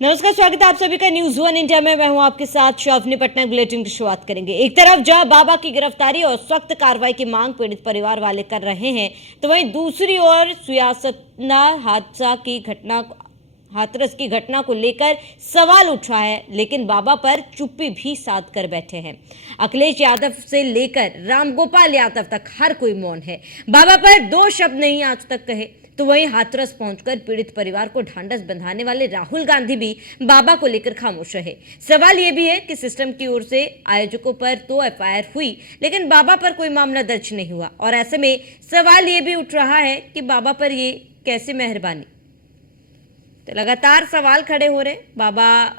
नमस्कार, स्वागत है आप सभी का न्यूज वन इंडिया में। मैं हूं आपके साथ शावनी पटनायक। बुलेटिन की शुरुआत करेंगे। एक तरफ जहां बाबा की गिरफ्तारी और सख्त कार्रवाई की मांग पीड़ित परिवार वाले कर रहे हैं, तो वहीं दूसरी ओर सियासतना हाथरस की घटना को लेकर सवाल उठा है, लेकिन बाबा पर चुप्पी भी साध कर बैठे हैं। अखिलेश यादव से लेकर रामगोपाल यादव तक हर कोई मौन है। बाबा पर दो शब्द नहीं आज तक कहे, तो वहीं हाथरस पहुंचकर पीड़ित परिवार को ढांढस बंधाने वाले राहुल गांधी भी बाबा को लेकर खामोश रहे। सवाल यह भी है कि सिस्टम की ओर से आयोजकों पर तो एफआईआर हुई, लेकिन बाबा पर कोई मामला दर्ज नहीं हुआ। और ऐसे में सवाल यह भी उठ रहा है कि बाबा पर ये कैसे मेहरबानी। तो लगातार सवाल खड़े हो रहे बाबा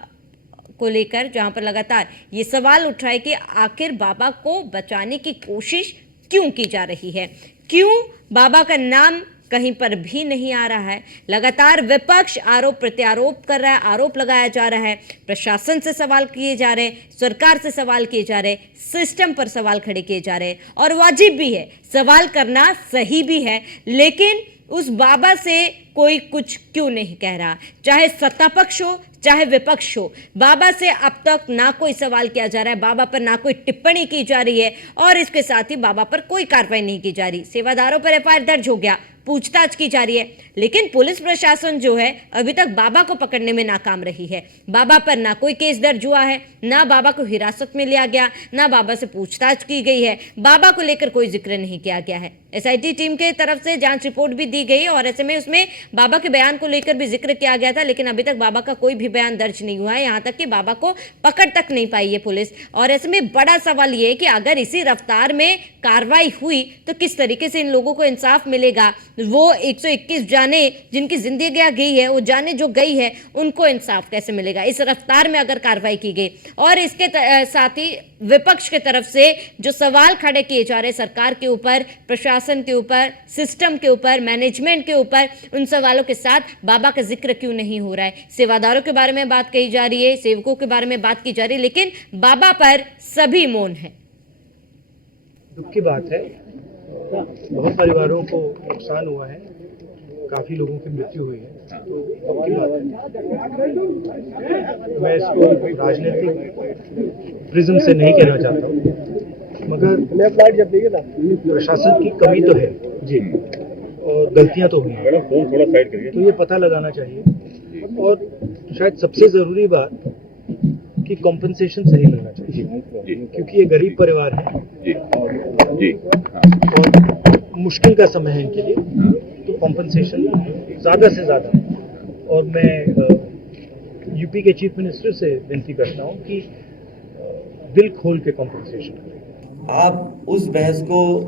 को लेकर, जहां पर लगातार ये सवाल उठ रहा है कि आखिर बाबा को बचाने की कोशिश क्यों की जा रही है, क्यों बाबा का नाम कहीं पर भी नहीं आ रहा है। लगातार विपक्ष आरोप प्रत्यारोप कर रहा है, आरोप लगाया जा रहा है, प्रशासन से सवाल किए जा रहे हैं, सरकार से सवाल किए जा रहे हैं, सिस्टम पर सवाल खड़े किए जा रहे हैं। और वाजिब भी है, सवाल करना सही भी है, लेकिन उस बाबा से कोई कुछ क्यों नहीं कह रहा। चाहे सत्ता पक्ष हो चाहे विपक्ष हो, बाबा से अब तक ना कोई सवाल किया जा रहा है, बाबा पर ना कोई टिप्पणी की जा रही है, और इसके साथ ही बाबा पर कोई कार्रवाई नहीं की जा रही। सेवादारों पर एफआईआर दर्ज हो गया, पूछताछ की जा रही है, लेकिन पुलिस प्रशासन जो है अभी तक बाबा को पकड़ने में नाकाम रही है। बाबा पर ना कोई केस दर्ज हुआ है, ना बाबा को हिरासत में लिया गया, ना बाबा से पूछताछ की गई है, बाबा को लेकर कोई जिक्र नहीं किया गया है। एसआईटी टीम के तरफ से जांच रिपोर्ट भी दी गई और ऐसे में उसमें बाबा के बयान को लेकर भी जिक्र किया गया था, लेकिन अभी तक बाबा का कोई भी बयान दर्ज नहीं हुआ है। यहां तक कि बाबा को पकड़ तक नहीं पाई है पुलिस। और ऐसे में बड़ा सवाल यह है कि अगर इसी रफ्तार में कार्रवाई हुई तो किस तरीके से इन लोगों को इंसाफ मिलेगा। वो 121 जाने जिनकी जिंदगी गई है, वो जाने जो गई है, उनको इंसाफ कैसे मिलेगा इस रफ्तार में अगर कार्रवाई की गई। और इसके साथ ही विपक्ष की तरफ से जो सवाल खड़े किए जा रहे सरकार के ऊपर, प्रशासन के ऊपर, सिस्टम के ऊपर, मैनेजमेंट के ऊपर, उन सवालों के साथ बाबा का जिक्र क्यों नहीं हो रहा है। सेवादारों के बारे में बात कही जा रही है, सेवकों के बारे में बात की जा रही है, लेकिन बाबा पर सभी मौन है। दुख की बात है, बहुत परिवारों को नुकसान हुआ है, काफी लोगों की मृत्यु हुई है, तो दुख की बात है। मैं इसको राजनीतिक प्रिज्म से नहीं कहना चाहता हूँ, मगर प्रशासन की कमी तो है जी, और गलतियां तो हुई हैं, तो ये पता लगाना चाहिए। और शायद सबसे जरूरी बात कि कॉम्पनसेशन सही मिलना चाहिए, क्योंकि ये गरीब परिवार है और मुश्किल का समय है इनके लिए, तो कॉम्पनसेशन ज़्यादा से ज़्यादा। और मैं यूपी के चीफ मिनिस्टर से विनती करता हूँ कि दिल खोल के कॉम्पनसेशन करें। आप उस बहस को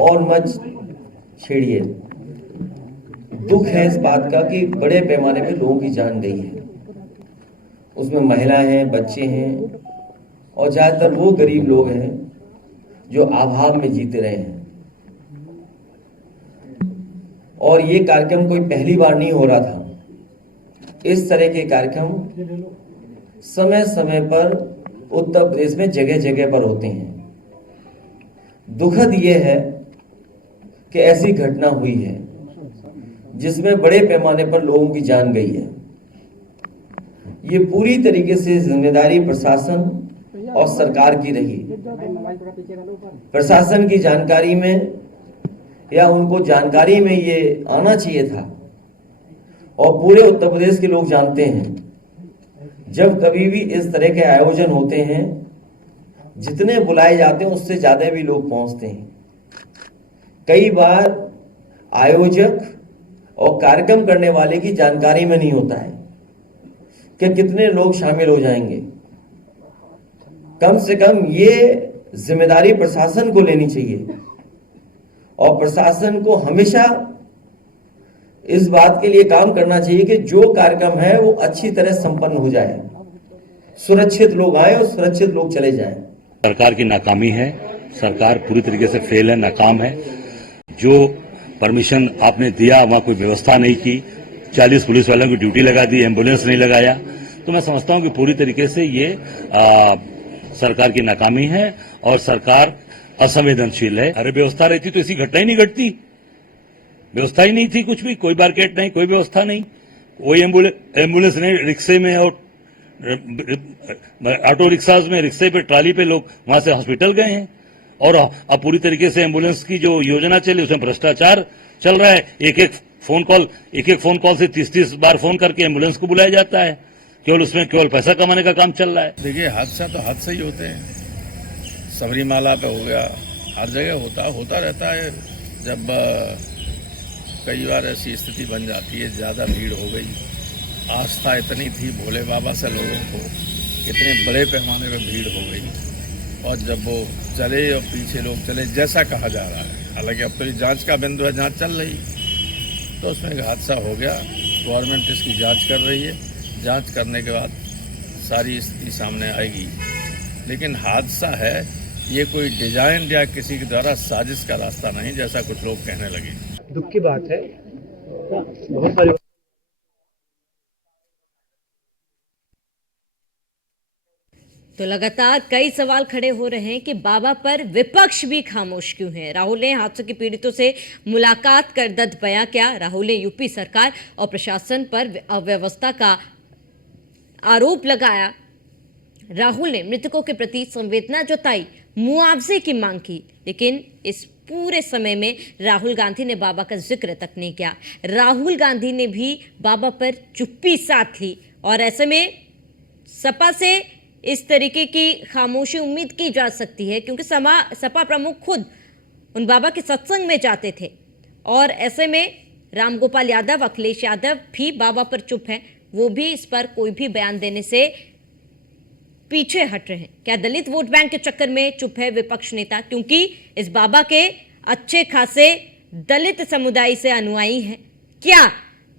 और मत छेड़िए। दुख है इस बात का कि बड़े पैमाने पे लोगों की जान गई है, उसमें महिलाएं हैं, बच्चे हैं, और ज़्यादातर वो गरीब लोग हैं जो अभाव में जीते रहे हैं। और ये कार्यक्रम कोई पहली बार नहीं हो रहा था। इस तरह के कार्यक्रम समय समय पर उत्तर प्रदेश में जगह जगह पर होते हैं। दुखद ये है कि ऐसी घटना हुई है जिसमें बड़े पैमाने पर लोगों की जान गई है। ये पूरी तरीके से जिम्मेदारी प्रशासन और सरकार की रही। प्रशासन की जानकारी में या उनको जानकारी में ये आना चाहिए था, और पूरे उत्तर प्रदेश के लोग जानते हैं जब कभी भी इस तरह के आयोजन होते हैं, जितने बुलाए जाते हैं उससे ज्यादा भी लोग पहुंचते हैं। कई बार आयोजक और कार्यक्रम करने वाले की जानकारी में नहीं होता है कि कितने लोग शामिल हो जाएंगे। कम से कम ये जिम्मेदारी प्रशासन को लेनी चाहिए, और प्रशासन को हमेशा इस बात के लिए काम करना चाहिए कि जो कार्यक्रम है वो अच्छी तरह संपन्न हो जाए, सुरक्षित लोग आए और सुरक्षित लोग चले जाएं। सरकार की नाकामी है, सरकार पूरी तरीके से फेल है, नाकाम है। जो परमिशन आपने दिया वहां कोई व्यवस्था नहीं की, 40 पुलिस वालों की ड्यूटी लगा दी, एम्बुलेंस नहीं लगाया, तो मैं समझता हूं कि पूरी तरीके से ये सरकार की नाकामी है और सरकार असंवेदनशील है। अरे व्यवस्था रहती तो ऐसी घटना ही नहीं घटती, व्यवस्था ही नहीं थी, कुछ भी, कोई बारकेट नहीं, कोई व्यवस्था नहीं, वही एम्बुलेंस नहीं, रिक्शे में और ऑटो रिक्शाज में, रिक्शे पे, ट्राली पे लोग वहां से हॉस्पिटल गए हैं। और अब पूरी तरीके से एम्बुलेंस की जो योजना चली उसमें भ्रष्टाचार चल रहा है। एक एक फोन कॉल से 30-30 बार फोन करके एम्बुलेंस को बुलाया जाता है। केवल पैसा कमाने का काम चल रहा है। देखिए, हादसा तो हादसा ही होते हैं। सबरीमाला पे हो गया, हर जगह होता रहता है। जब कई बार ऐसी स्थिति बन जाती है, ज़्यादा भीड़ हो गई, आस्था इतनी थी भोले बाबा से लोगों को, इतने बड़े पैमाने पर भीड़ हो गई, और जब वो चले और पीछे लोग चले जैसा कहा जा रहा है, हालांकि अब तो ये जांच का बिंदु है, जांच चल रही, तो उसमें एक हादसा हो गया। गवर्नमेंट इसकी जांच कर रही है, जांच करने के बाद सारी स्थिति सामने आएगी। लेकिन हादसा है, ये कोई डिजाइन या किसी के द्वारा साजिश का रास्ता नहीं, जैसा कुछ लोग कहने लगे। दुख की बात है। बहुत सारी तो लगातार कई सवाल खड़े हो रहे हैं कि बाबा पर विपक्ष भी खामोश क्यों है। राहुल ने हादसों के पीड़ितों से मुलाकात कर दर्द बयां किया। राहुल ने यूपी सरकार और प्रशासन पर अव्यवस्था का आरोप लगाया। राहुल ने मृतकों के प्रति संवेदना जताई, मुआवजे की मांग की, लेकिन इस पूरे समय में राहुल गांधी ने बाबा का जिक्र तक नहीं किया। राहुल गांधी ने भी बाबा पर चुप्पी साध ली, और ऐसे में सपा से इस तरीके की खामोशी उम्मीद की जा सकती है, क्योंकि सपा प्रमुख खुद उन बाबा के सत्संग में जाते थे, और ऐसे में रामगोपाल यादव, अखिलेश यादव भी बाबा पर चुप हैं। वो भी इस पर कोई भी बयान देने से पीछे हट रहे हैं। क्या दलित वोट बैंक के चक्कर में चुप है विपक्ष नेता, क्योंकि इस बाबा के अच्छे खासे दलित समुदाय से अनुयायी हैं? क्या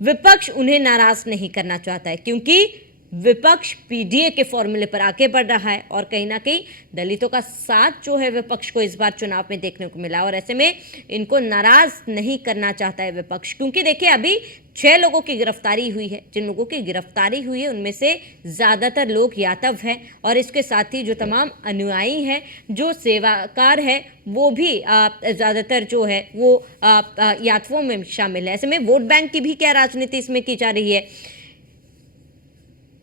विपक्ष उन्हें नाराज नहीं करना चाहता है, क्योंकि विपक्ष पीडीए के फॉर्मूले पर आगे बढ़ रहा है, और कहीं ना कहीं दलितों का साथ जो है विपक्ष को इस बार चुनाव में देखने को मिला, और ऐसे में इनको नाराज नहीं करना चाहता है विपक्ष। क्योंकि देखिए, अभी 6 लोगों की गिरफ्तारी हुई है। जिन लोगों की गिरफ्तारी हुई है उनमें से ज़्यादातर लोग यादव हैं, और इसके साथ ही जो तमाम अनुयायी हैं, जो सेवाकार है, वो भी ज़्यादातर जो है वो यादवों में शामिल है। ऐसे में वोट बैंक की भी क्या राजनीति इसमें की जा रही है,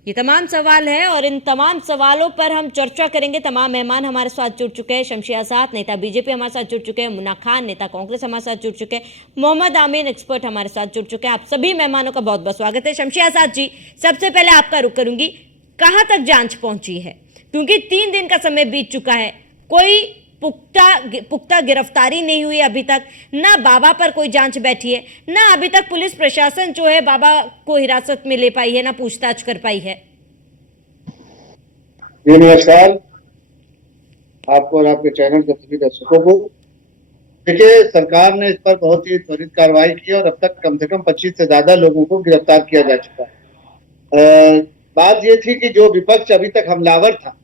ये तमाम सवाल है, और इन तमाम सवालों पर हम चर्चा करेंगे। तमाम मेहमान हमारे साथ जुड़ चुके हैं। शमशी आजाद, नेता बीजेपी, हमारे साथ जुड़ चुके हैं। मुन्ना खान, नेता कांग्रेस, हमारे साथ जुड़ चुके हैं। मोहम्मद आमीन, एक्सपर्ट, हमारे साथ जुड़ चुके हैं। आप सभी मेहमानों का बहुत बहुत स्वागत है। शमशी आजाद जी, सबसे पहले आपका रुख करूंगी, कहां तक जांच पहुंची है? क्योंकि 3 दिन का समय बीत चुका है, कोई पुख्ता गिरफ्तारी नहीं हुई अभी तक, ना बाबा पर कोई जांच बैठी है, ना अभी तक पुलिस प्रशासन जो है बाबा को हिरासत में ले पाई है, ना पूछताछ कर पाई है। जी नमस्कार आपको और आपके चैनल के सभी दर्शकों को। देखिए, सरकार ने इस पर बहुत ही त्वरित कार्रवाई की, और अब तक कम से कम 25 से ज्यादा लोगों को गिरफ्तार किया जा चुका है। बात ये थी कि जो विपक्ष अभी तक हमलावर था,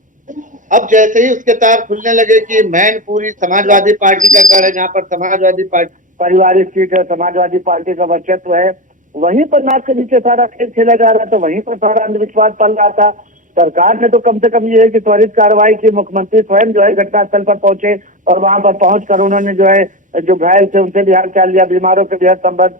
अब जैसे ही उसके तार खुलने लगे कि मैन पूरी समाजवादी पार्टी का गढ़ है, जहाँ पर समाजवादी पार्टी पारिवारिक सीट है, समाजवादी पार्टी का वर्चस्व है, वहीं पर नाक के नीचे सारा खेल खेला जा रहा था, वहीं पर सारा अंधविश्वास पल रहा था। सरकार ने तो कम से कम ये है कि त्वरित कार्रवाई की। मुख्यमंत्री स्वयं जो है घटनास्थल पर पहुंचे, और वहां पर पहुंचकर उन्होंने जो है जो घायल थे उनसे भी हाल चाल लिया, बीमारों के बेहद संबंध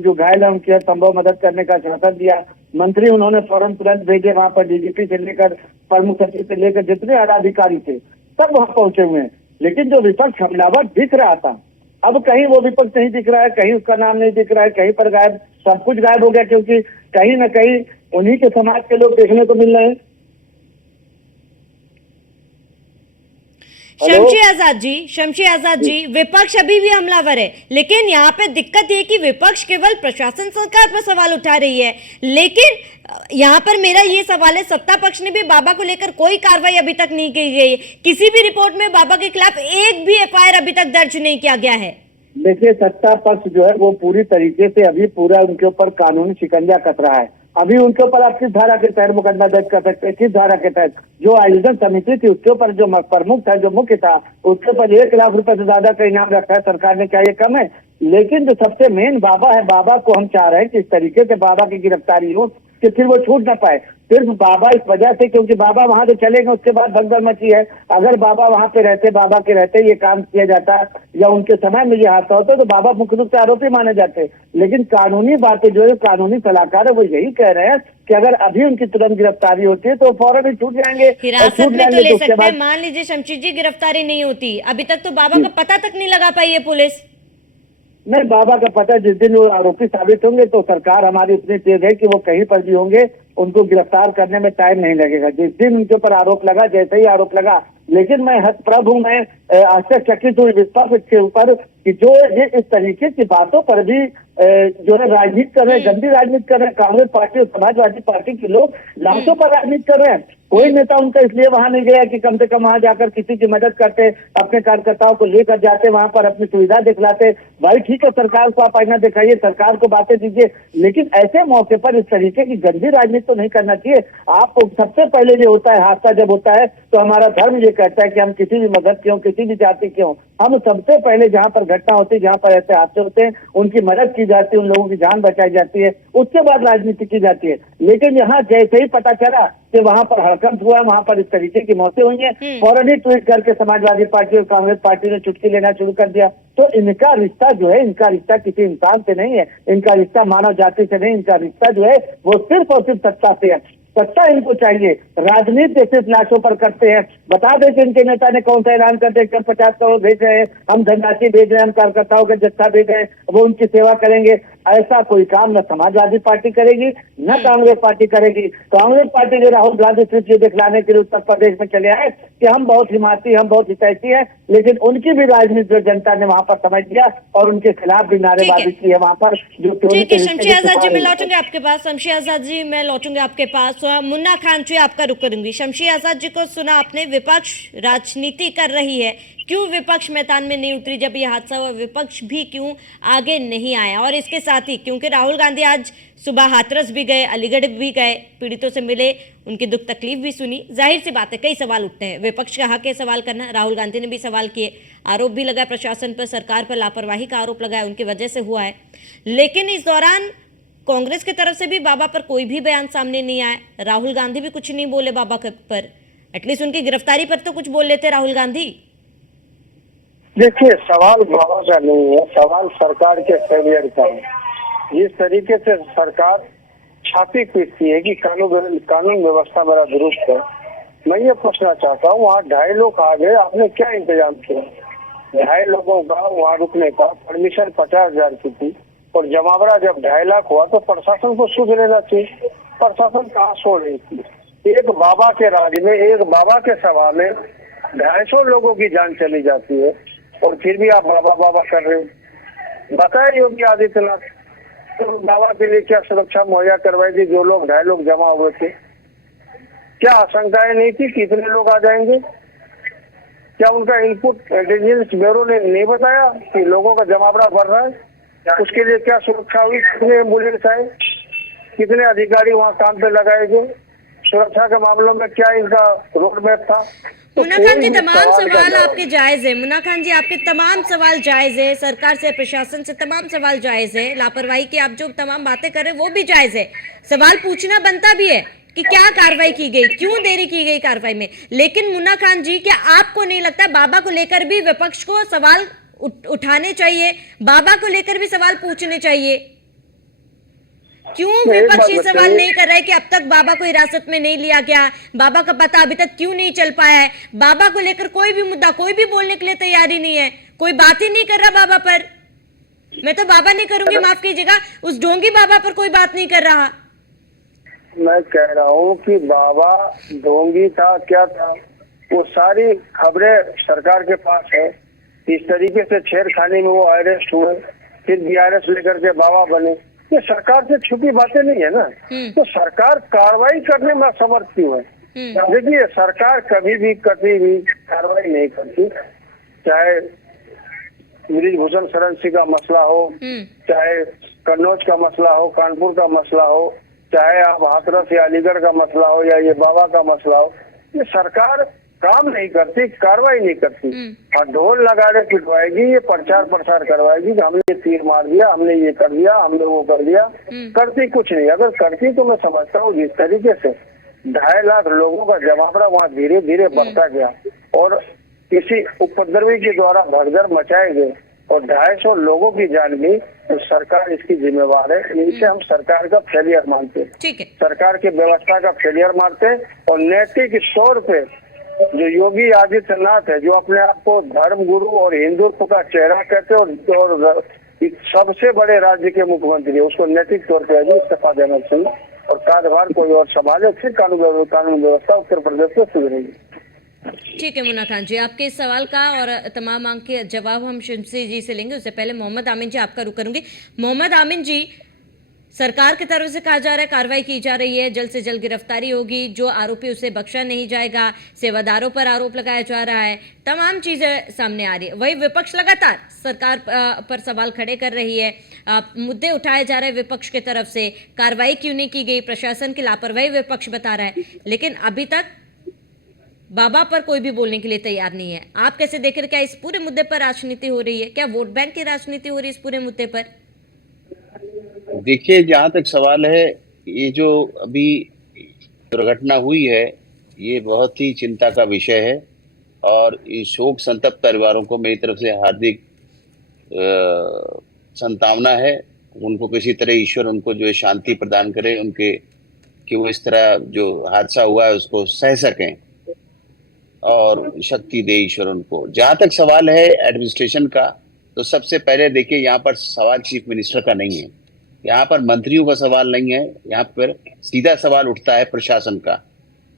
जो घायल है उनकी संभव मदद करने का आश्वासन दिया। मंत्री उन्होंने फौरन तुरंत भेजे, वहां पर डीजीपी से लेकर प्रमुख सचिव से लेकर जितने आला अधिकारी थे सब वहां पहुंचे हुए हैं। लेकिन जो विपक्ष हमलावर दिख रहा था, अब कहीं वो विपक्ष नहीं दिख रहा है, कहीं उसका नाम नहीं दिख रहा है, कहीं पर गायब, सब कुछ गायब हो गया, क्योंकि कहीं ना कहीं उन्हीं के समाज के लोग देखने को मिल रहे हैं। शमशी आजाद जी, विपक्ष अभी भी हमलावर है, लेकिन यहाँ पे दिक्कत ये कि विपक्ष केवल प्रशासन सरकार पर सवाल उठा रही है। लेकिन यहाँ पर मेरा ये सवाल है, सत्ता पक्ष ने भी बाबा को लेकर कोई कार्रवाई अभी तक नहीं की गई है। किसी भी रिपोर्ट में बाबा के खिलाफ एक भी एफआईआर अभी तक दर्ज नहीं किया गया है। देखिए, सत्ता पक्ष जो है वो पूरी तरीके से अभी पूरा उनके ऊपर कानूनी शिकंजा कस रहा है। अभी उनके ऊपर आप किस धारा के तहत मुकदमा दर्ज कर सकते हैं? किस धारा के तहत? जो आयोजन समिति थी उसके ऊपर जो प्रमुख था, जो मुख्य था, उसके ऊपर 1 लाख रुपए से ज्यादा का इनाम रखा है सरकार ने। क्या ये कम है? लेकिन जो सबसे मेन बाबा है, बाबा को हम चाह रहे हैं कि इस तरीके से बाबा की गिरफ्तारी हो कि फिर वो छूट ना पाए। सिर्फ बाबा इस वजह से, क्योंकि बाबा वहां से चले गए, उसके बाद भगदड़ मची है। अगर बाबा वहां पे रहते, बाबा के रहते ये काम किया जाता या उनके समय में ये हादसा होता तो बाबा मुख्य रूप से आरोपी माने जाते। लेकिन कानूनी बातें जो है, कानूनी सलाहकार है वो यही कह रहे हैं कि अगर अभी उनकी तुरंत गिरफ्तारी होती है तो फौरन ही छूट जाएंगे। हिरासत में तो ले सकते हैं। मान लीजिए शमशेर जी गिरफ्तारी नहीं होती, अभी तक तो बाबा का पता तक नहीं लगा पाई है पुलिस। नहीं, बाबा का पता जिस दिन वो आरोपी साबित होंगे तो सरकार हमारी इतनी तेज है कि वो कहीं पर भी होंगे, उनको गिरफ्तार करने में टाइम नहीं लगेगा। जिस दिन उनके ऊपर आरोप लगा, जैसे ही आरोप लगा, लेकिन मैं हतप्रभ हूँ, मैं आश्चर्यचकित हूँ विश्वास के ऊपर कि जो ये इस तरीके की बातों पर भी जो है राजनीति कर रहे हैं, गंदी राजनीति कर रहे हैं। कांग्रेस पार्टी और समाजवादी पार्टी के लोग लाशों पर राजनीति कर रहे हैं। कोई नेता उनका इसलिए वहां नहीं गया कि कम से कम वहां जाकर किसी की मदद करते, अपने कार्यकर्ताओं को लेकर जाते, वहां पर अपनी सुविधा दिखलाते। भाई ठीक है, सरकार को आप आईना दिखाइए, सरकार को बातें दीजिए, लेकिन ऐसे मौके पर इस तरीके की गंदी राजनीति तो नहीं करना चाहिए। आप सबसे पहले ये होता है, हादसा जब होता है तो हमारा धर्म ये कहता है कि हम किसी भी मजहब के हों, किसी भी जाति के हों, हम सबसे पहले जहाँ पर घटना होती है, जहाँ पर ऐसे हादसे होते हैं, उनकी मदद की जाती है, उन लोगों की जान बचाई जाती है, उसके बाद राजनीति की जाती है। लेकिन यहाँ जैसे ही पता चला कि वहां पर हड़कंप हुआ, वहां पर इस तरीके की मौतें हुई हैं, फौरन ही ट्वीट करके समाजवादी पार्टी और कांग्रेस पार्टी ने चुटकी लेना शुरू कर दिया। तो इनका रिश्ता जो है, इनका रिश्ता किसी इंसान से नहीं है, इनका रिश्ता मानव जाति से नहीं, इनका रिश्ता जो है वो सिर्फ और सिर्फ सत्ता से है। सत्ता इनको चाहिए। राजनीति सिर्फ लाशों पर करते हैं। बता दें कि इनके नेता ने कौन सा ऐलान कर दिया, 50 करोड़ भेज रहे हैं, हम धनराशि भेज रहे हैं, हम कार्यकर्ताओं का जत्था भेज रहे हैं, वो उनकी सेवा करेंगे। ऐसा कोई काम न समाजवादी पार्टी करेगी, न कांग्रेस पार्टी करेगी। कांग्रेस पार्टी जो राहुल गांधी सिर्फ ये दिखलाने के लिए उत्तर प्रदेश में चले आए कि हम बहुत हिमायती, हम बहुत हितैषी है, लेकिन उनकी भी राजनीति जनता ने वहां पर समझ लिया और उनके खिलाफ भी नारेबाजी की है वहां पर। जो ठीक है शमशेर आजाद जी, मैं लौटूंगे आपके पास। शमशेर आजाद जी, मैं लौटूंगे आपके पास। मुन्ना खान जी, आपका रुख करूंगी। शमशेर आजाद जी को सुना आपने, विपक्ष राजनीति कर रही है, क्यों विपक्ष मैदान में नहीं उतरी जब ये हादसा हुआ? विपक्ष भी क्यों आगे नहीं आया? और इसके साथ ही क्योंकि राहुल गांधी आज सुबह हाथरस भी गए, अलीगढ़ भी गए, पीड़ितों से मिले, उनकी दुख तकलीफ भी सुनी। जाहिर सी बात है कई सवाल उठते हैं, विपक्ष का हक है सवाल करना। राहुल गांधी ने भी सवाल किए, आरोप भी लगाया प्रशासन पर, सरकार पर लापरवाही का आरोप लगाया, उनकी वजह से हुआ है। लेकिन इस दौरान कांग्रेस की तरफ से भी बाबा पर कोई भी बयान सामने नहीं आया। राहुल गांधी भी कुछ नहीं बोले बाबा पर, एटलीस्ट उनकी गिरफ्तारी पर तो कुछ बोल लेते राहुल गांधी। देखिए, सवाल बाबा का नहीं है, सवाल सरकार के फेलियर का है। जिस तरीके से सरकार छापी पीटती है कि कानून व्यवस्था मेरा दुरुस्त है, मैं ये पूछना चाहता हूँ, वहाँ 2.5 लोग आ गए, आपने क्या इंतजाम किया? 2.5 लोगों का वहाँ रुकने का परमिशन 50,000 की थी, और जमावड़ा जब 2.5 लाख हुआ तो प्रशासन को सूद लेना चाहिए। प्रशासन कहाँ सो रही थी? एक बाबा के राज में, एक बाबा के सभा में 250 लोगों की जान चली जाती है, और फिर भी आप बाबा बाबा कर रहे हो। बताए योगी आदित्यनाथ, तो बाबा के लिए क्या सुरक्षा मुहैया करवाई थी? जो लोग 2.5 लोग जमा हुए थे, क्या आशंकाएं नहीं थी कि इतने लोग आ जाएंगे? क्या उनका इनपुट इंटेलिजेंस ब्यूरो ने नहीं बताया कि लोगों का जमावड़ा बढ़ रहा है? उसके लिए क्या सुरक्षा हुई? कितने एम्बुलेंस आए? कितने अधिकारी वहाँ काम पे लगाए गए? सुरक्षा के मामलों में क्या इनका रोड मैप था? मुन्ना खान जी, तमाम सवाल आपके जायज है। मुन्ना खान जी, आपके तमाम सवाल जायज है, सरकार से, प्रशासन से तमाम सवाल जायज है, लापरवाही की आप जो तमाम बातें कर रहे हैं वो भी जायज है। सवाल पूछना बनता भी है कि क्या कार्रवाई की गई, क्यों देरी की गई कार्रवाई में। लेकिन मुन्ना खान जी, क्या आपको नहीं लगता बाबा को लेकर भी विपक्ष को सवाल उठाने चाहिए, बाबा को लेकर भी सवाल पूछने चाहिए? क्यों विपक्ष ये सवाल नहीं कर रहा है कि अब तक बाबा को हिरासत में नहीं लिया गया, बाबा का पता अभी तक क्यों नहीं चल पाया है? बाबा को लेकर कोई भी मुद्दा, कोई भी बोलने के लिए तैयारी नहीं है, कोई बात ही नहीं कर रहा बाबा पर। मैं तो बाबा नहीं करूंगी, माफ कीजिएगा, उस ढोंगी बाबा पर कोई बात नहीं कर रहा। मैं कह रहा हूँ कि बाबा ढोंगी था, क्या था, वो सारी खबरें सरकार के पास है। इस तरीके से छेड़खानी में वो अरेस्ट हुए, फिर बीआरएस लेकर के बाबा बने, ये सरकार से छुपी बातें नहीं है ना। तो सरकार कार्रवाई करने में असमर्थ क्यों है? देखिए, सरकार कभी भी कार्रवाई नहीं करती, चाहे बृजभूषण शरण सिंह का मसला हो, चाहे कन्नौज का मसला हो, कानपुर का मसला हो, चाहे आप हाथरस या अलीगढ़ का मसला हो, या ये बाबा का मसला हो, ये सरकार काम नहीं करती, कार्रवाई नहीं करती, और ढोल लगाने पिटवाएगी, ये प्रचार प्रसार करवाएगी कि हमने ये तीर मार दिया, हमने ये कर दिया, हमने वो कर दिया, करती कुछ नहीं। अगर करती तो मैं समझता हूँ जिस तरीके से 2.5 लाख लोगों का जमावड़ा वहाँ धीरे धीरे बढ़ता गया और किसी उपद्रवी के द्वारा भगदड़ मचाए गए और 250 लोगों की जान गई, तो सरकार इसकी जिम्मेवार है। इनसे हम सरकार का फेलियर मानते हैं, ठीक है। सरकार की व्यवस्था का फेलियर मानते हैं और नैतिक तौर पे जो योगी आदित्यनाथ है, जो अपने आप को धर्म गुरु और हिंदुत्व का चेहरा कहते हैं और सबसे बड़े राज्य के मुख्यमंत्री है, उसको नैतिक तौर पे अभी इस्तीफा देना चाहिए और कार्यभार कोई और संभाले, फिर कानून व्यवस्था उत्तर प्रदेश में सुधरेगी। ठीक है मुन्ना खान जी, आपके इस सवाल का और तमाम मांग के जवाब हम शमसी जी से लेंगे। उससे पहले मोहम्मद आमिन जी आपका रुख करूंगी। मोहम्मद आमिन जी, सरकार की तरफ से कहा जा रहा है कार्रवाई की जा रही है, जल्द से जल्द गिरफ्तारी होगी, जो आरोपी उसे बख्शा नहीं जाएगा, सेवादारों पर आरोप लगाया जा रहा है, तमाम चीजें सामने आ रही है। वही विपक्ष लगातार सरकार पर सवाल खड़े कर रही है, मुद्दे उठाए जा रहे हैं विपक्ष की तरफ से, कार्रवाई क्यों नहीं की गई, प्रशासन की लापरवाही विपक्ष बता रहा है, लेकिन अभी तक बाबा पर कोई भी बोलने के लिए तैयार नहीं है। आप कैसे देख रहे, क्या इस पूरे मुद्दे पर राजनीति हो रही है, क्या वोट बैंक की राजनीति हो रही है इस पूरे मुद्दे पर? देखिए, जहाँ तक सवाल है, ये जो अभी दुर्घटना हुई है ये बहुत ही चिंता का विषय है और इस शोक संतप्त परिवारों को मेरी तरफ से हार्दिक संतावना है। उनको किसी तरह ईश्वर उनको जो है शांति प्रदान करे, उनके कि वो इस तरह जो हादसा हुआ है उसको सह सकें और शक्ति दे ईश्वर उनको। जहाँ तक सवाल है एडमिनिस्ट्रेशन का, तो सबसे पहले देखिए यहाँ पर सवाल चीफ मिनिस्टर का नहीं है, यहाँ पर मंत्रियों का सवाल नहीं है, यहाँ पर सीधा सवाल उठता है प्रशासन का।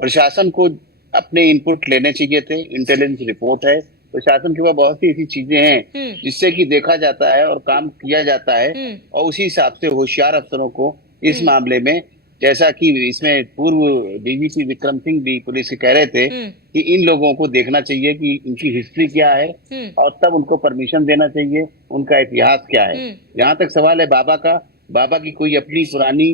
प्रशासन को अपने इनपुट लेने चाहिए थे, इंटेलिजेंस रिपोर्ट है, प्रशासन के पास बहुत सी ऐसी चीजें हैं जिससे कि देखा जाता है और काम किया जाता है और उसी हिसाब से होशियार अफसरों को इस मामले में, जैसा कि इसमें पूर्व डीजीपी विक्रम सिंह भी पुलिस से कह रहे थे कि इन लोगों को देखना चाहिए कि इनकी हिस्ट्री क्या है और तब उनको परमिशन देना चाहिए, उनका इतिहास क्या है। जहाँ तक सवाल है बाबा का, बाबा की कोई अपनी पुरानी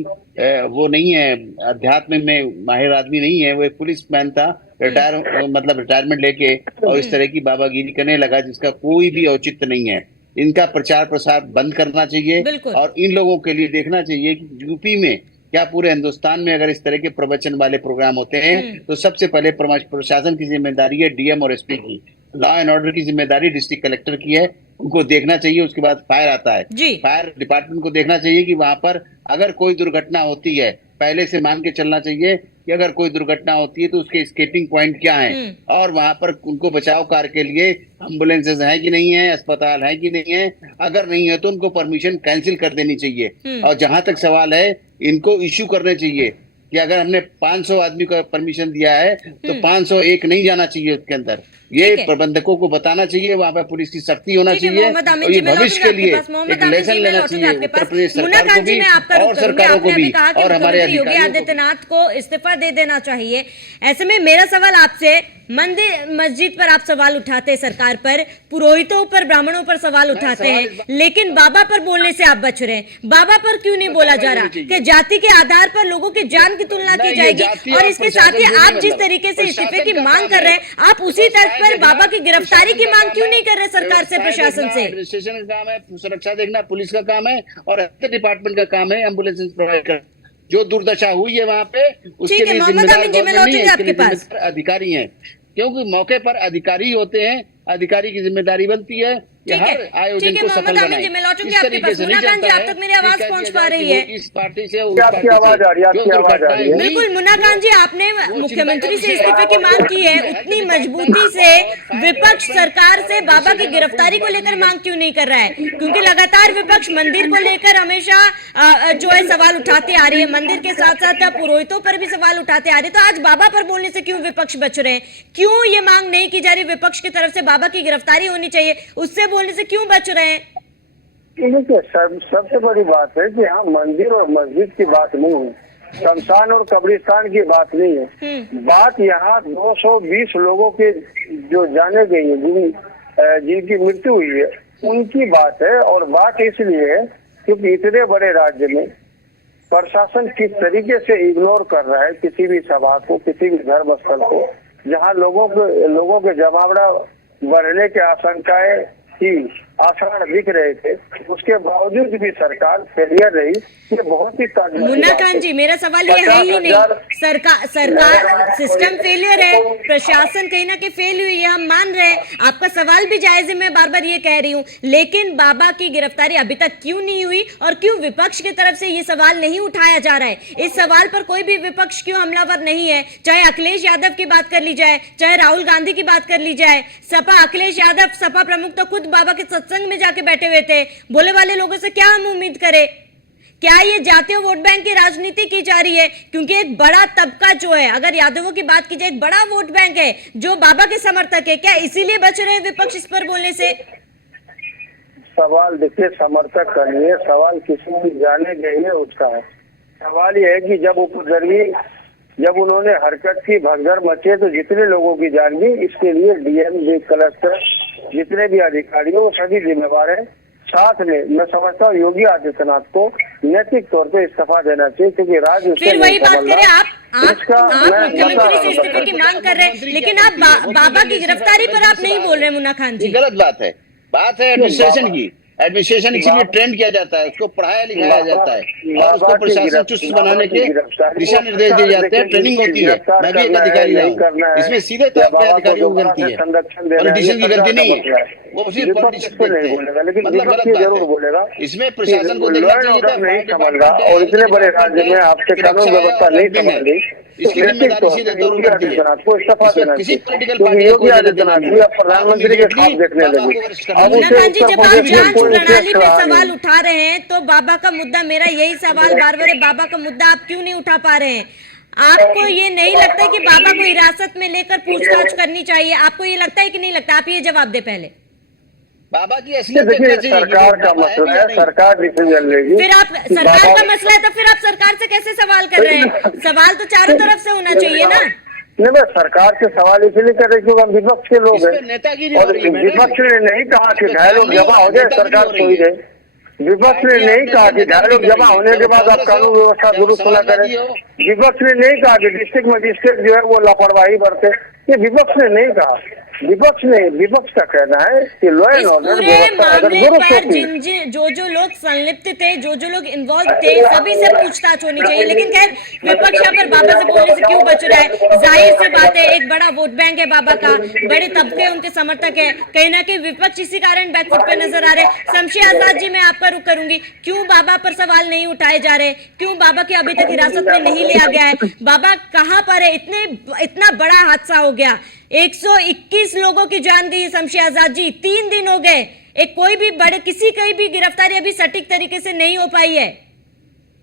वो नहीं है, अध्यात्म में माहिर आदमी नहीं है, वो एक पुलिस मैन था, रिटायरमेंट लेके और इस तरह की बाबागिरी करने लगा जिसका कोई भी औचित्य नहीं है। इनका प्रचार प्रसार बंद करना चाहिए और इन लोगों के लिए देखना चाहिए कि यूपी में क्या पूरे हिंदुस्तान में अगर इस तरह के प्रवचन वाले प्रोग्राम होते हैं तो सबसे पहले प्रशासन की जिम्मेदारी है, डीएम और एसपी की। लॉ एंड ऑर्डर की जिम्मेदारी डिस्ट्रिक्ट कलेक्टर की है, उनको देखना चाहिए। उसके बाद फायर आता है, फायर डिपार्टमेंट को देखना चाहिए कि वहां पर अगर कोई दुर्घटना होती है, पहले से मान के चलना चाहिए कि अगर कोई दुर्घटना होती है तो उसके एस्केपिंग पॉइंट क्या है और वहां पर उनको बचाव कार्य के लिए एम्बुलेंसेज है कि नहीं है, अस्पताल है कि नहीं है, अगर नहीं है तो उनको परमिशन कैंसिल कर देनी चाहिए। और जहां तक सवाल है, इनको इश्यू करने चाहिए कि अगर हमने 500 आदमी को परमिशन दिया है तो 501 नहीं जाना चाहिए उसके अंदर, ये प्रबंधकों को बताना चाहिए, वहाँ पर पुलिस की सख्ती होना चाहिए और ये भविष्य के लिए एक लेसन लेना चाहिए उत्तर प्रदेश सरकार को भी और सरकारों को भी और हमारे योगी आदित्यनाथ को इस्तीफा दे देना चाहिए। ऐसे में मेरा सवाल आपसे, मंदिर मस्जिद पर आप सवाल उठाते हैं, सरकार पर, पुरोहितों पर, ब्राह्मणों पर सवाल उठाते हैं, लेकिन बाबा पर बोलने से आप बच रहे हैं। बाबा पर क्यों नहीं बोला जा रहा कि जाति के आधार पर लोगों की जान की तुलना की जाएगी? और इसके साथ ही आप जिस तरीके से इस्तीफे की मांग कर रहे हैं, आप उसी तर्ज पर बाबा की गिरफ्तारी की मांग क्यों नहीं कर रहे सरकार से, प्रशासन से? एडमिनिस्ट्रेशन का काम है, सुरक्षा देखना पुलिस का काम है और हेल्थ डिपार्टमेंट का काम है एम्बुलेंस प्रोवाइड करना। जो दुर्दशा हुई है वहाँ पे उसके लिए जिम्मेदार अधिकारी हैं, क्योंकि मौके पर अधिकारी होते हैं, अधिकारी की जिम्मेदारी बनती है कि हर आयोजन को सफल बनाएं। इस तरीके से नहीं चलता है। आप तक मेरी आवाज पहुंच पा रही है? इस पार्टी से आपकी आवाज आ रही है, आपकी आवाज आ रही है। बिल्कुल मुन्ना खान जी, आपने मुख्यमंत्री से इस्तीफे की मांग की है, उतनी मजबूती से विपक्ष सरकार से बाबा की गिरफ्तारी को लेकर मांग क्यों नहीं कर रहा है? क्योंकि लगातार विपक्ष मंदिर को लेकर हमेशा जो है सवाल उठाते आ रही है, मंदिर के साथ साथ पुरोहितों पर भी सवाल उठाते आ रही है। तो आज बाबा पर बोलने से क्यों विपक्ष बच रहे हैं? क्यों ये मांग नहीं की जा रही विपक्ष की तरफ से बाबा की गिरफ्तारी होनी चाहिए, उससे बोलने से क्यों बच रहे हैं? देखिए, सबसे बड़ी बात है कि यहाँ मंदिर और मस्जिद की बात नहीं है, शमशान और कब्रिस्तान की बात नहीं है। बात यहाँ 220 लोगों के जो जाने गए हैं, जिनकी मृत्यु हुई है, उनकी बात है। और बात इसलिए है क्योंकि इतने बड़े राज्य में प्रशासन किस तरीके से इग्नोर कर रहा है किसी भी सभा को, किसी भी धर्म स्थल को, जहाँ लोगों के जमावड़ा बढ़ने की आशंकाएं थी। आसार दिख रहे थे, उसके बावजूद भी सरकार फेलियर रही। ये बहुत ही ताज्जुब मुन्ना की बात खान है। जी, मेरा सवाल ये है ही नहीं, सरकार सिस्टम फेलियर है, प्रशासन कहीं ना कहीं फेल हुई है, हम मान रहे हैं, आपका सवाल भी जायज है, मैं बार बार ये कह रही हूँ, लेकिन बाबा की गिरफ्तारी अभी तक क्यों नहीं हुई और क्यों विपक्ष की तरफ से ये सवाल नहीं उठाया जा रहा है? इस सवाल पर कोई भी विपक्ष क्यों हमलावर नहीं है? चाहे अखिलेश यादव की बात कर ली जाए, चाहे राहुल गांधी की बात कर ली जाए, सपा अखिलेश यादव सपा प्रमुख तो खुद बाबा के सत्संग में जाके बैठे हुए थे। बोले वाले लोगों से क्या हम उम्मीद करें? क्या ये जातीय वोट बैंक की राजनीति की जा रही है? क्योंकि एक बड़ा तबका जो है, अगर यादवों की बात की जाए, एक बड़ा वोट बैंक है जो बाबा के समर्थक है, क्या इसीलिए बच रहे हैं विपक्ष इस पर बोलने से? सवाल देखिए, समर्थक का नहीं है, सवाल किसी भी जाने गए है उसका है। सवाल ये है कि जब उपद्रवी, जब उन्होंने हरकत की, भगदड़ मचे, तो जितने लोगों की जान गई, इसके लिए डीएम, कलेक्टर, जितने भी अधिकारी हो, वो सभी जिम्मेवार है। साथ में मैं समझता हूँ योगी आदित्यनाथ को नैतिक तौर पे इस्तीफा देना चाहिए, क्योंकि राज्य फिर वही बात करें, आप मुख्यमंत्री से इस्तीफे की मांग कर रहे हैं, लेकिन आप बाबा की गिरफ्तारी पर आप नहीं बोल रहे मुन्ना खान जी। गलत बात है एडमिनिस्ट्रेशन की। एडमिनिस्ट्रेशन इसीलिए ट्रेंड किया जाता है, उसको पढ़ाया लिखाया जाता है और उसको प्रशासन चुस्त बनाने के दिशा निर्देश दिए जाते हैं, ट्रेनिंग होती है। मैं भी एक अधिकारी रहा हूँ, इसमें सीधे तौर पर अधिकारियों की गलती है, पॉलिटिशियन की गलती नहीं है, वो सिर्फ पॉलिटिशियन देखते हैं, मतलब गलत बात है। इसमें प्रशासन को देखना चाहिए था, नहीं समझ रहा, और इतने बड़े राज्य में आपसे कानून व्यवस्था नहीं समझ रही, इसकी जिम्मेदारी सीधे तौर पर बनती है। को इस्तीफा देना किसी पॉलिटिकल चाहिए। पार्टी योगी आदित्यनाथ जी अब प्रधानमंत्री के खिलाफ देखने लगे। अब मुन्ना खान जी, जब आप जांच प्रणाली पे सवाल सवाल उठा रहे हैं तो बाबा का मुद्दा, मेरा यही सवाल बार बार है, बाबा का मुद्दा आप क्यों नहीं उठा पा रहे हैं? आपको ये नहीं लगता कि बाबा को हिरासत में लेकर पूछताछ करनी चाहिए? आपको ये लगता है कि नहीं लगता? आप ये जवाब दे पहले। बाबा की देखिए, सरकार का मसला है, सरकार डिसीजन लेगी। फिर आप सरकार का मसला है तो फिर आप सरकार से कैसे सवाल कर रहे हैं? सवाल तो चारों तरफ से होना चाहिए ना। नहीं, मैं सरकार से सवाल इसलिए कर रही, क्योंकि हम विपक्ष के लोग हैं और विपक्ष ने नहीं कहा कि ढाई लोग जमा हो जाए, सरकार सोई रहे। विपक्ष ने नहीं कहा कि ढाई लोग जमा होने के बाद आप कानून व्यवस्था दुरुस्त न करें। विपक्ष ने नहीं कहा कि डिस्ट्रिक्ट मजिस्ट्रेट जो है वो लापरवाही बरते। ये विपक्ष ने नहीं कहा। विपक्ष का कहना है कि लॉ एंड ऑर्डर पूरे मामले पर जो लोग संलिप्त थे, जो लोग इन्वॉल्व थे, सभी से पूछताछ होनी चाहिए। लेकिन खैर, विपक्ष यहाँ पर बाबा से बोलने से क्यों बच रहा है? जाहिर सी बात है, एक बड़ा वोट बैंक है बाबा का, बड़े तबके उनके समर्थक है, कहीं ना कहीं विपक्ष इसी कारण बैकफुट पे नजर आ रहे। शमशेर आजाद जी, मैं आप पर रुक करूंगी, क्यों बाबा पर सवाल नहीं उठाए जा रहे? क्यों बाबा के अभी तक हिरासत में नहीं लिया गया है? बाबा कहाँ पर है? इतना बड़ा हादसा हो गया, 121 लोगों की जान गई। शमशेर आजाद जी, 3 दिन हो गए, एक कोई भी बड़े किसी की भी गिरफ्तारी अभी सटीक तरीके से नहीं हो पाई है।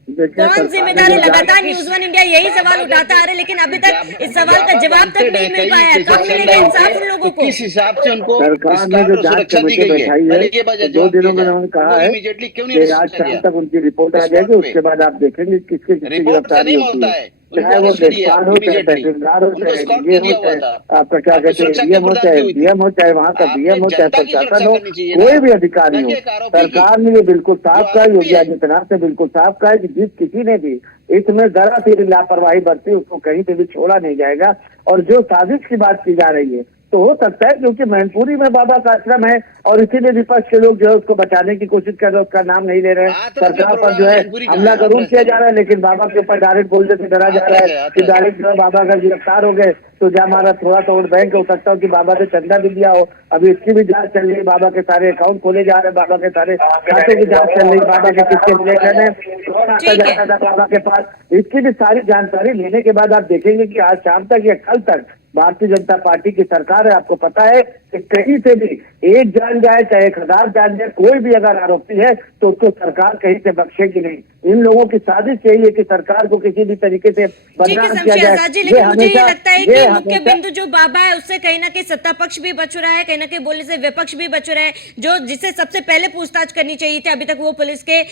कौन जिम्मेदार है? लगातार न्यूज़ 1 इंडिया यही सवाल उठाता आ रहा है, लेकिन अभी तक इस सवाल का जवाब तक नहीं मिल पाया है। कब मिलेगा इंसाफ उन लोगों को? किस हिसाब से उनको सरकार ने जो जांच सुरक्षा दी कमेटी गई है, बैठाई पहले ये बात है, 2 जवाब दिनों में दिया उन्होंने कहा जाए, है इमीडिएटली क्यों नहीं कि रिपोर्ट आज किया शाम गया? तक उनकी रिपोर्ट आ इस जाएगी, वक्त उसके बाद आप देखेंगे किसकी रिपोर्ट से गिरफ्तारी नहीं होती होता है। है, चाहे वो देशपाल हो, चाहे तहसीलदार हो, चाहे स्कॉट ये दिया हो, हुआ चाहे था। आपका क्या कहते हैं डीएम हो, चाहे डीएम हो, चाहे वहाँ का डीएम हो, चाहे प्रशासन हो, कोई भी अधिकारी हो, सरकार ने ये बिल्कुल साफ कहा, योगी आदित्यनाथ ने बिल्कुल साफ कहा है कि जिस किसी ने भी इसमें जरा सी लापरवाही बरती उसको कहीं पे भी छोड़ा नहीं जाएगा। और जो साजिश की बात की जा रही है, तो हो सकता है क्योंकि मैनपुरी में बाबा का आश्रम है और इसीलिए विपक्ष के लोग जो है उसको बचाने की कोशिश कर रहे हैं, उसका नाम नहीं ले रहे हैं। सरकार पर जो है हमला जरूर किया जा रहा है, लेकिन बाबा के ऊपर डायरेक्ट बोलने से डरा जा रहा है कि डायरेक्ट जो है बाबा अगर गिरफ्तार हो गए तो जहाँ हमारा थोड़ा सा वोट बैंक हो सकता हो कि बाबा से चंदा भी दिया हो। अभी इसकी भी जांच चल रही है, बाबा के सारे अकाउंट खोले जा रहे हैं, बाबा के सारे खाते की जांच चल रही है, बाबा के किसके रिलेशन है, कौन आता जाता था बाबा के पास, इसकी भी सारी जानकारी लेने के बाद आप देखेंगे कि आज शाम तक या कल तक भारतीय जनता पार्टी की सरकार है। आपको पता है कि कहीं से भी एक जान जाए चाहे 1000 जान जाए, कोई भी अगर आरोपी है तो उसको सरकार कहीं से बख्शेगी नहीं। इन लोगों की साजिश यही है कि सरकार को किसी भी तरीके से बदनाम किया जाए। लेकिन मुझे ये लगता है कि मुख्य बिंदु जो बाबा है उससे कहीं ना कहीं सत्ता पक्ष भी बच रहा है, कहीं ना कहीं बोलने से विपक्ष भी बच रहा है, जो जिसे सबसे पहले पूछताछ करनी चाहिए थी अभी तक वो पुलिस के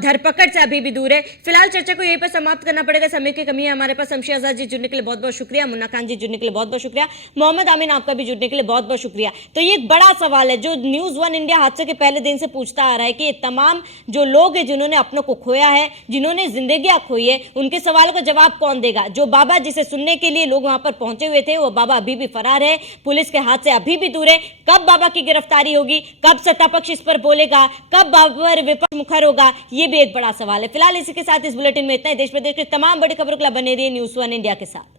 धरपकड़ से अभी भी दूर है। फिलहाल चर्चा को यहीं पर समाप्त करना पड़ेगा, समय की कमी है हमारे पास। शमशेर आजाद जी जुड़ने के लिए बहुत बहुत शुक्रिया, मुन्ना खान जी जुड़ने के लिए बहुत बहुत शुक्रिया। मोहम्मद आमीन, आपका भी जुड़ने के लिए बहुत बहुत शुक्रिया। तो ये एक बड़ा सवाल है जो न्यूज़ 1 इंडिया हादसे के पहले दिन से पूछता आ रहा है कि ये तमाम जो लोग हैं जिन्होंने अपनों को खोया है, जिन्होंने जिंदगियां खोई है, उनके सवालों का जवाब कौन देगा। जो बाबा जिसे सुनने के लिए लोग वहां पर पहुंचे हुए थे, वो बाबा अभी भी फरार है, पुलिस के हाथ से अभी भी दूर है। कब बाबा की गिरफ्तारी होगी, कब सत्तापक्ष इस पर बोलेगा, कब बाबा पर विपक्ष मुखर होगा, ये भी एक बड़ा सवाल है। फिलहाल इसी के साथ इस बुलेटिन में इतना ही। देश प्रदेश की तमाम बड़ी खबरों के लिए बने रहिए न्यूज़ 1 इंडिया के साथ।